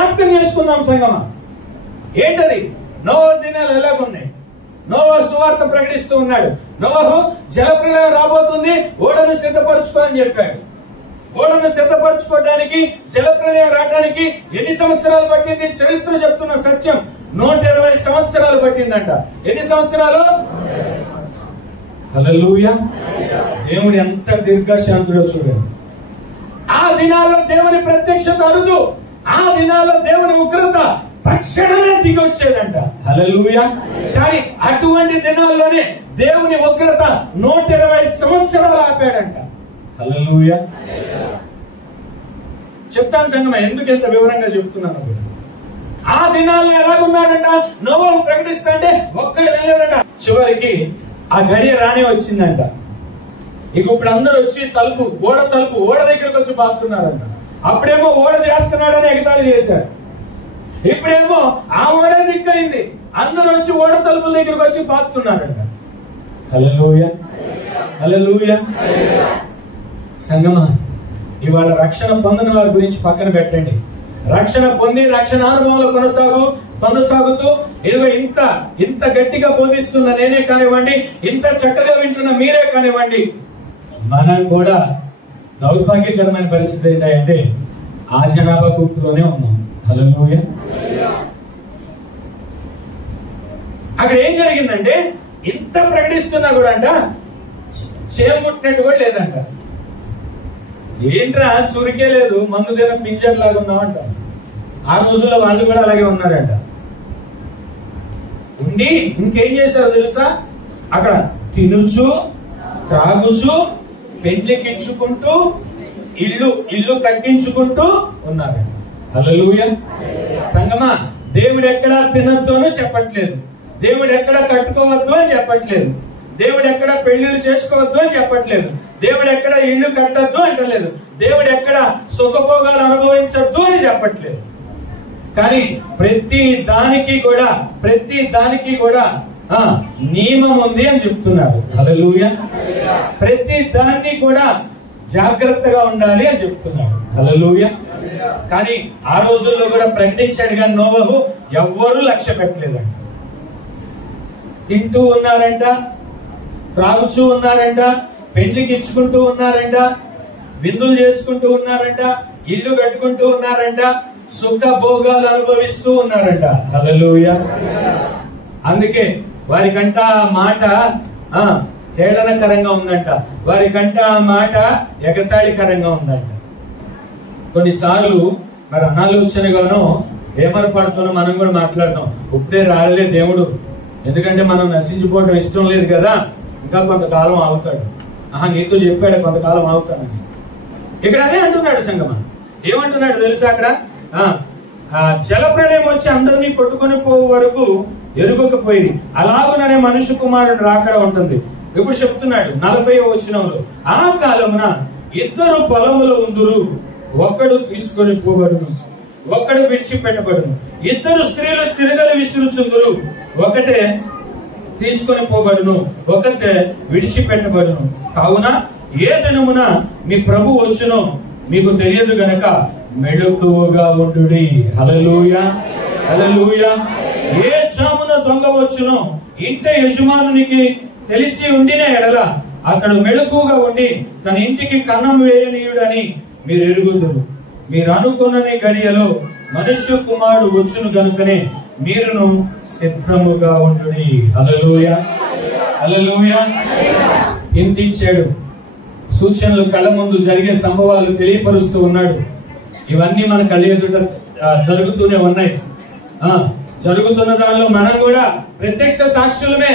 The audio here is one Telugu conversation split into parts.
జ్ఞాపకం చేసుకుందాం సంగమా. ఏంటది? నోవహు దినాలు ఎలాగున్నాయి? నోవహు సువార్త ప్రకటిస్తూ ఉన్నాడు. నోవహు జలప్రలయం రాబోతుంది, ఓడను సిద్ధపరచుకో అని చెప్పాడు. ఓడను సిద్ధపరచుకోవడానికి, జలప్రలయం రావడానికి ఎన్ని సంవత్సరాలు పట్టింది? చరిత్ర చెప్తున్న సత్యం 120 సంవత్సరాలు పట్టిందంట. ఎన్ని సంవత్సరాలు? హల్లెలూయా. దేవుడు ఎంత దీర్ఘశాంతుడో చూడండి. ఆ దినాల్లో దేవుని ప్రత్యక్షత అరుదు. ఆ దినాల్లో దేవుని ఉగ్రత తక్షణమే దిగి వచ్చేదంట. హల్లెలూయా. కానీ అటువంటి దినాల్లోనే దేవుని ఉగ్రత 120 సంవత్సరాలు ఆపాడంట. హల్లెలూయా. చెప్తాను సంగమా, ఎందుకు ఎంత వివరంగా చెప్తున్నాను. ఆ దినాల్లో ఎలాగున్నాడంట? నోవహు ప్రకటిస్తా అంటే ఒక్కడు వెళ్ళాడంట. చివరికి ఆ గడియ రాని వచ్చిందంట. ఇక ఇప్పుడు అందరూ వచ్చి ఓడ దగ్గరకు వచ్చి బాగుతున్నారంట. అప్పుడేమో ఓడ చేస్తున్నాడని ఎగతాళి చేశారు. ఇప్పుడేమో ఆ ఓడ దిక్కైంది, అందరూ వచ్చి ఓడ తలుపుల దగ్గరకు వచ్చి బాగుతున్నారంట. హల్లెలూయా, హల్లెలూయా. సంగమా, ఇవాళ రక్షణ పొందిన వారి గురించి పక్కన పెట్టండి. రక్షణ పొంది రక్షణ అనుభవంలో కొనసాగుతూ ఇదిగో ఇంత గట్టిగా బోధిస్తున్న నేనే కానివ్వండి, ఇంత చక్కగా వింటున్న మీరే కానివ్వండి, మనం కూడా దౌర్భాగ్యకరమైన పరిస్థితి ఏంటంటే ఆ జనాభా గుంపులోనే ఉన్నాం. హల్లెలూయా. అక్కడ ఏం జరిగిందంటే ఇంత ప్రకటిస్తున్నా కూడా అంట చేముట్టినట్టు కూడా లేదంట. ఏంట్రా చురికే లేదు, మందు తిన పింజర్ లాగా ఉన్నామంట. ఆ రోజుల్లో వాళ్ళు కూడా అలాగే ఉన్నారంట. ఉండి ఇంకేం చేశారో తెలుసా? అక్కడ తినుచు త్రాగుచు పెండ్లికించుకుంటూ ఇల్లు కట్టించుకుంటూ ఉన్నారంట. హల్లెలూయా. సంగమా, దేవుడు ఎక్కడా తినొద్దు అని చెప్పట్లేదు, దేవుడు ఎక్కడా కట్టుకోవద్దు అని చెప్పట్లేదు, దేవుడు ఎక్కడ పెళ్లిళ్ళు చేసుకోవద్దు అని చెప్పట్లేదు, దేవుడు ఎక్కడ ఇల్లు కట్టద్దు అంటలేదు, దేవుడు ఎక్కడ సుఖభోగాలు అనుభవించద్దు అని చెప్పట్లేదు. కానీ ప్రతి దానికి కూడా నియమం ఉంది అని చెప్తున్నారు. హల్లెలూయా. ప్రతి దాన్ని కూడా జాగ్రత్తగా ఉండాలి అని చెప్తున్నాడు. హల్లెలూయా. కానీ ఆ రోజుల్లో కూడా ప్రకటించాడు, కానీ నోవహు ఎవ్వరూ లక్ష్య పెట్టలేదంట. తింటూ ఉన్నారంట, త్రాగుచూ ఉన్నారంట, పెళ్లికి ఇచ్చుకుంటూ ఉన్నారంట, విందులు చేసుకుంటూ ఉన్నారంట, ఇల్లు కట్టుకుంటూ ఉన్నారంట, సుఖ భోగాలు అనుభవిస్తూ ఉన్నారంట. హల్లెలూయా. అందుకే వారికంట ఆ మాట హేళనకరంగా ఉందంట, వారికంట ఆ మాట ఎగతాళికరంగా ఉందంట. కొన్నిసార్లు మరి అనాలోచనగానో ఏమరపడుతున్నా మనం కూడా మాట్లాడతాం, ఇప్పుడే రాలే దేవుడు, ఎందుకంటే మనం నశించిపోవడం ఇష్టం లేదు కదా, ఇంకా కొంతకాలం ఆగుతాడు. నీతో చెప్పాడు కొంతకాలం ఆగుతానని. ఇక్కడ అదే అంటున్నాడు సంగమా. ఏమంటున్నాడు తెలుసా? అక్కడ జలప్రళయం వచ్చి అందరినీ కొట్టుకొని పోవు వరకు ఎరుగకపోయింది, అలాగుననే మనుష్య కుమారుడు రాకడ ఉంటుంది. ఇప్పుడు చెప్తున్నాడు 40వ వచనంలో, ఆ కాలమున ఇద్దరు పొలములో ఉందురు, ఒకడు తీసుకొని పోబడును, ఒకడు విడిచిపెట్టబడును. ఇద్దరు స్త్రీలు తిరగలి విసురుచుందురు, ఒకటే తీసుకొని పోబడును, ఒకటే విడిచిపెట్టబడును. కావున ఏ దినమున మీ ప్రభు వచ్చునో మీకు తెలియదు గనక మెళుకువగా ఉండుడి. హల్లెలూయా, హల్లెలూయా. ఏ జామున దొంగ వచ్చునో ఇంట యజమానునికి తెలిసి ఉండిన ఎడల అతడు మెళుకువగా ఉండి తన ఇంటికి కన్నం వేయనీయుడని మీరు ఎరుగుదురు. మీరు అనుకున్నని గడియలో మనుష్య కుమారుడు వచ్చును గనుకనే మీరును సిద్ధముగా ఉండుడి. హల్లెలూయా, హల్లెలూయా. ఇంటించాడు, సూచనలు కళ్ళ ముందు జరిగే సంభవాలు తెలియపరుస్తూ ఉన్నాడు. ఇవన్నీ మన కళ్ళ ఎదుట జరుగుతూనే ఉన్నాయి. జరుగుతున్న దానిలో మనం కూడా ప్రత్యక్ష సాక్షులమే.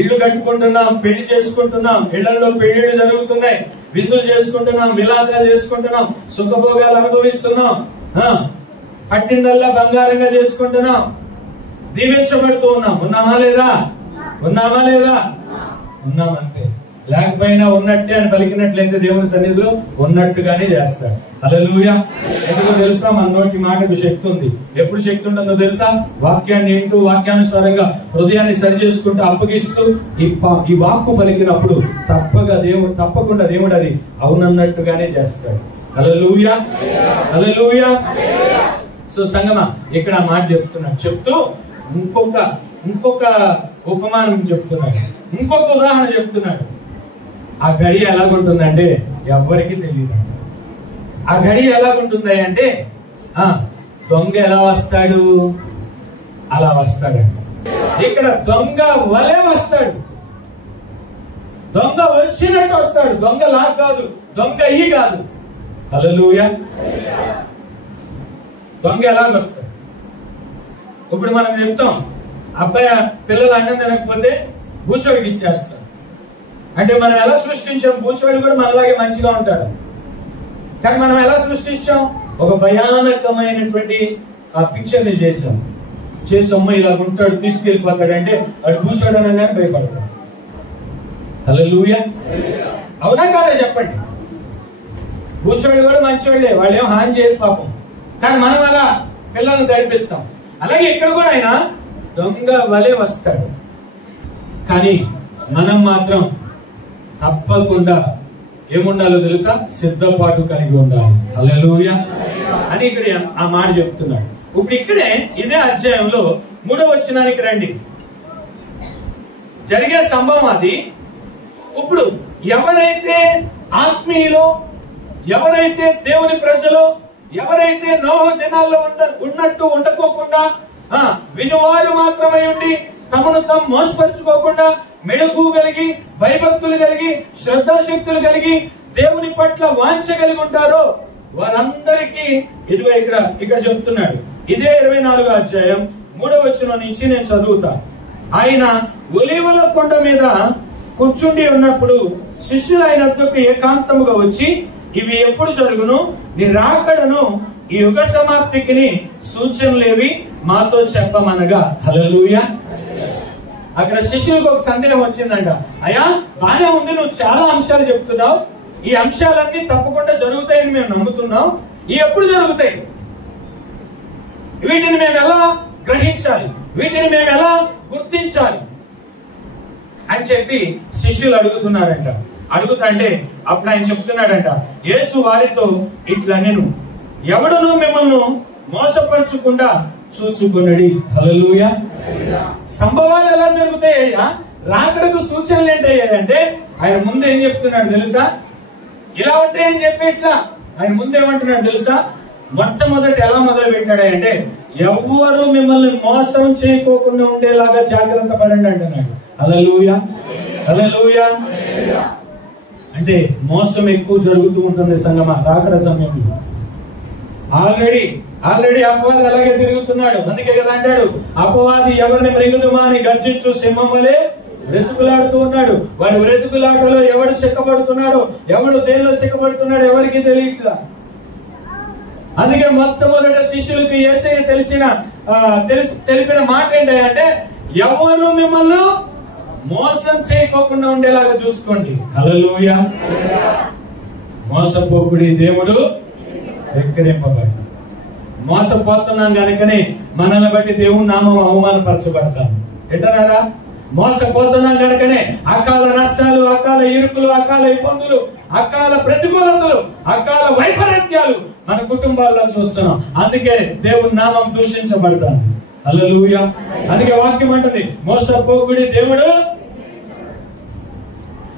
ఇళ్లు కట్టుకుంటున్నాం, పెళ్లి చేసుకుంటున్నాం, ఇళ్లలో పెళ్లిళ్ళు జరుగుతున్నాయి, విందులు చేసుకుంటున్నాం, విలాసాలు చేసుకుంటున్నాం, సుఖభోగాలు అనుభవిస్తున్నాం, పట్టిందల్లా బంగారంగా చేసుకుంటున్నాం, దీవించబడుతూ ఉన్నాం. ఉన్నామా లేదా? ఉన్నామంతే. లేకపోయినా ఉన్నట్టే అని పలికినట్లయితే దేవుని సన్నిధిలో ఉన్నట్టుగానే చేస్తాడు. హల్లెలూయా. ఎందుకో తెలుసా? మన నోటి మాటకు శక్తి ఉంది. ఎప్పుడు శక్తి ఉంటుందో తెలుసా? వాక్యాన్ని వింటూ వాక్యానుసారంగా హృదయాన్ని సరి చేసుకుంటూ అప్పగిస్తూ ఈ వాక్కు పలికినప్పుడు తప్పకుండా దేవుడు అది అవునన్నట్టుగానే చేస్తాడు. హల్లెలూయా, హల్లెలూయా. సో సంగమా ఇక్కడ ఆ మాట చెప్తున్నాడు. చెప్తూ ఇంకొక ఉపమానం చెప్తున్నాడు, ఇంకొక ఉదాహరణ చెప్తున్నాడు. ఆ గడి ఎలాగుంటుందంటే ఎవరికి తెలియదు. ఆ గడి ఎలాగుంటుంది అంటే దొంగ ఎలా వస్తాడు అలా వస్తాడంట. ఇక్కడ దొంగ వలే వస్తాడు, దొంగ వచ్చినట్టు వస్తాడు. దొంగలా కాదు, దొంగ అయ్యి కాదు. హల్లెలూయా. దొంగ ఎలాగొస్తాడు? ఇప్పుడు మనం చెప్తాం, అబ్బాయి పిల్లలు అన్నం తినకపోతే బూచోడికి ఇచ్చేస్తాడు. అంటే మనం ఎలా సృష్టించాం? బూచోడు కూడా మనలాగే మంచిగా ఉంటారు, కానీ మనం ఎలా సృష్టించాం? ఒక భయానకమైనటువంటి ఆ పిక్చర్ ని చేసాం. అమ్మ ఇలా ఉంటాడు, తీసుకెళ్లిపోతాడంటే వాడు బూచోడు అనగానే భయపడతాడు. హల్లెలూయా. అవునా కాదా చెప్పండి? బూచోడు కూడా మంచివాళ్లే, వాళ్ళు ఏం హాని చేయరు పాపం, కానీ మనం అలా పిల్లల్ని ధరిపిస్తాం. అలాగే ఇక్కడ కూడా ఆయన దొంగ వలె వస్తాడు, కానీ మనం మాత్రం తప్పకుండా ఏముండాలో తెలుసా? సిద్ధపాటు కలిగి ఉండాలి. హల్లెలూయా అని ఇక్కడ ఆ మాట చెప్తున్నాడు. ఇప్పుడు ఇక్కడే ఇదే అధ్యాయంలో 3వ వచనానికి రండి. జరిగే సంభవం అది. ఇప్పుడు ఎవరైతే ఆత్మీయులో, ఎవరైతే దేవుని ప్రజలు, ఎవరైతే నోహు దినాల్లో ఉన్నట్టు ఉండకోకుండా వినువారు మాత్రమై ఉండి తమను తాము మోసపరుచుకోకుండా మెళుకు కలిగి, భయభక్తులు కలిగి, శ్రద్ధాశక్తులు కలిగి, దేవుని పట్ల వాంఛ కలిగి ఉంటారో వారందరికీ ఇదిగో ఇక్కడ చెప్తున్నాడు. ఇదే 24వ అధ్యాయం 3వ వచనం నుంచి నేను చదువుతా. ఆయన ఒలీవల కొండ మీద కూర్చుండి ఉన్నప్పుడు శిష్యులు ఆయన వద్దకు ఏకాంతముగా వచ్చి, ఇవి ఎప్పుడు జరుగును? నీ రాకడను ఈ యుగ సమాప్తికి సూచనలేవి మాతో చెప్పమనగా. హల్లెలూయా. అక్కడ శిష్యులకు ఒక సందేహం వచ్చిందంట. అయ్యా బానే ఉంది, నువ్వు చాలా అంశాలు చెప్తున్నావు, ఈ అంశాలన్నీ తప్పకుండా జరుగుతాయని మేము నమ్ముతున్నాం, ఇవి ఎప్పుడు జరుగుతాయి? వీటిని మేము ఎలా గ్రహించాలి? వీటిని మేము ఎలా గుర్తించాలి అని చెప్పి శిష్యులు అడుగుతున్నారంట. అడుగుతాంటే అప్పుడు ఆయన చెప్తున్నాడంట, యేసు వారితో ఇట్లా, నేను ఎవడును మిమ్మల్ని మోసపరచకుండా చూచుకున్నది. హల్లెలూయా. సంభవాలు ఎలా జరుగుతాయ్యా? రాకడకు సూచనలు ఏంటయ్యాయంటే ఆయన ముందు ఏం చెప్తున్నాడు తెలుసా? ఇలా ఉంటాయని చెప్పి ఇట్లా ఆయన ముందు ఏమంటున్నాడు తెలుసా? మొట్టమొదటి ఎలా మొదలు పెట్టాడంటే, ఎవ్వరు మిమ్మల్ని మోసం చేయకోకుండా ఉండేలాగా జాగ్రత్త పడండి అంటున్నాడు. హల్లెలూయా. హల్లెలూయా. అంటే మోసం ఎక్కువ జరుగుతూ ఉంటుంది సంగమా రాకడ సమయంలో. ఆల్రెడీ అపవాది అలాగే తిరుగుతున్నాడు. అందుకే కదా అంటాడు, అపవాది ఎవరిని మృంగుదుమా అని గర్జించు సింహం వలె వెతుకులాడుతూ ఉన్నాడు. వాడి వెతుకులాటలో ఎవడు చిక్కబడుతున్నాడో, ఎవడు దేనిలో చిక్కబడుతున్నాడో ఎవరికి తెలియట్లా. అందుకే మొట్టమొదటి శిష్యులకు యేసయ్య తెలిపిన మాట ఏంటంటే, ఎవరు మిమ్మల్ని మోసం చేయకోకుండా ఉండేలాగా చూసుకోండి. హల్లెలూయా. మోసపోకుడి దేవుడు వెక్కిరింపబడి. మోసపోతున్నాం కనుకనే మనల్ని బట్టి దేవుని నామం అవమానపరచబడతాం. వింటున్నారా? మోసపోతున్నాం కనుకనే అకాల నష్టాలు, అకాల ఇరుకులు, అకాల ఇబ్బందులు, అకాల ప్రతికూలతలు, అకాల వైపరీత్యాలు మన కుటుంబాల్లో చూస్తున్నాం. అందుకే దేవుని నామం దూషించబడతాం. హల్లెలూయా. అందుకే వాక్యం అంటుంది, మోసపోకుడి దేవుడు.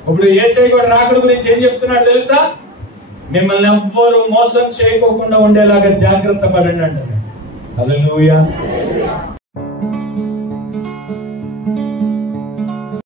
ఇప్పుడు యేసయ్య కూడా రాకడ గురించి ఏం చెప్తున్నాడు తెలుసా? మిమ్మల్ని ఎవ్వరూ మోసం చేయకోకుండా ఉండేలాగా జాగ్రత్త పడండి అంటారు. హల్లెలూయా.